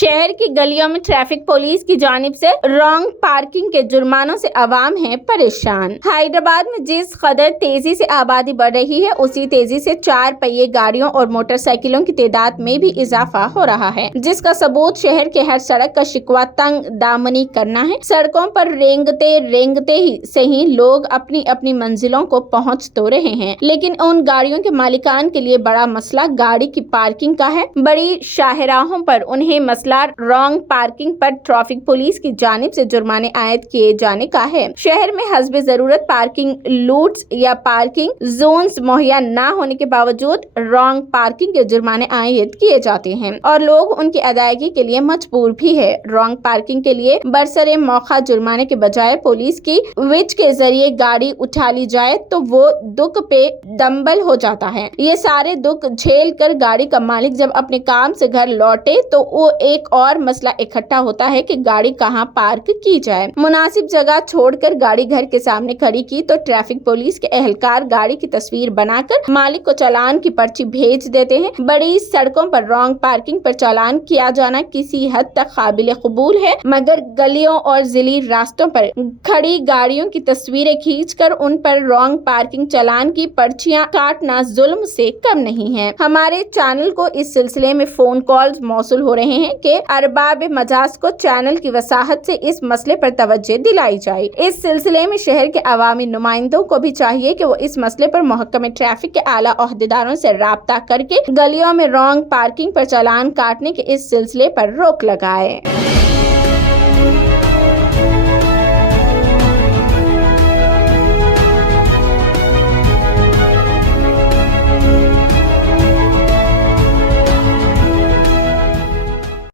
शहर की गलियों में ट्रैफिक पुलिस की जानिब से रॉन्ग पार्किंग के जुर्मानों से आवाम है परेशान। हैदराबाद में जिस कदर तेजी से आबादी बढ़ रही है, उसी तेजी से 4 पहिए गाड़ियों और मोटरसाइकिलों की तादाद में भी इजाफा हो रहा है, जिसका सबूत शहर के हर सड़क का शिकवा तंग दामनी करना है। सड़कों पर रेंगते ही लोग अपनी अपनी मंजिलों को पहुंच तो रहे हैं, लेकिन उन गाड़ियों के मालिकान के लिए बड़ा मसला गाड़ी की पार्किंग का है। बड़ी शाहराहों पर उन्हें मसला रॉन्ग पार्किंग पर ट्रैफिक पुलिस की जानिब से जुर्माने आयद किए जाने का है। शहर में हस्बे जरूरत पार्किंग लूट्स या पार्किंग जोन्स मुहैया न होने के बावजूद रॉन्ग पार्किंग के जुर्माने आयद किए जाते हैं और लोग उनकी अदायगी के लिए मजबूर भी है। रॉन्ग पार्किंग के लिए बरसरे मौका जुर्माने के बजाय पुलिस की विच के जरिए गाड़ी उठा ली जाए तो वो दुख पे दंबल हो जाता है। ये सारे दुख झेल कर गाड़ी का मालिक जब अपने काम से घर लौटे तो वो एक और मसला इकट्ठा होता है कि गाड़ी कहाँ पार्क की जाए। मुनासिब जगह छोड़कर गाड़ी घर के सामने खड़ी की तो ट्रैफिक पुलिस के एहलकार गाड़ी की तस्वीर बनाकर मालिक को चालान की पर्ची भेज देते हैं। बड़ी सड़कों पर रॉन्ग पार्किंग पर चालान किया जाना किसी हद तक काबिल कबूल है, मगर गलियों और जिली रास्तों पर खड़ी गाड़ियों की तस्वीरें खींचकर उन पर रॉन्ग पार्किंग चालान की पर्चियां काटना जुल्म से कम नहीं है। हमारे चैनल को इस सिलसिले में फोन कॉल्स मौसूल हो रहे हैं कि अरबाब मजाज को चैनल की वसाहत से इस मसले पर तवज्जो दिलाई जाए। इस सिलसिले में शहर के अवामी नुमाइंदों को भी चाहिए कि वो इस मसले पर महकमे ट्रैफिक के आला ओहदेदारों से राब्ता करके गलियों में रॉन्ग पार्किंग पर चालान काटने के इस सिलसिले पर रोक लगाए।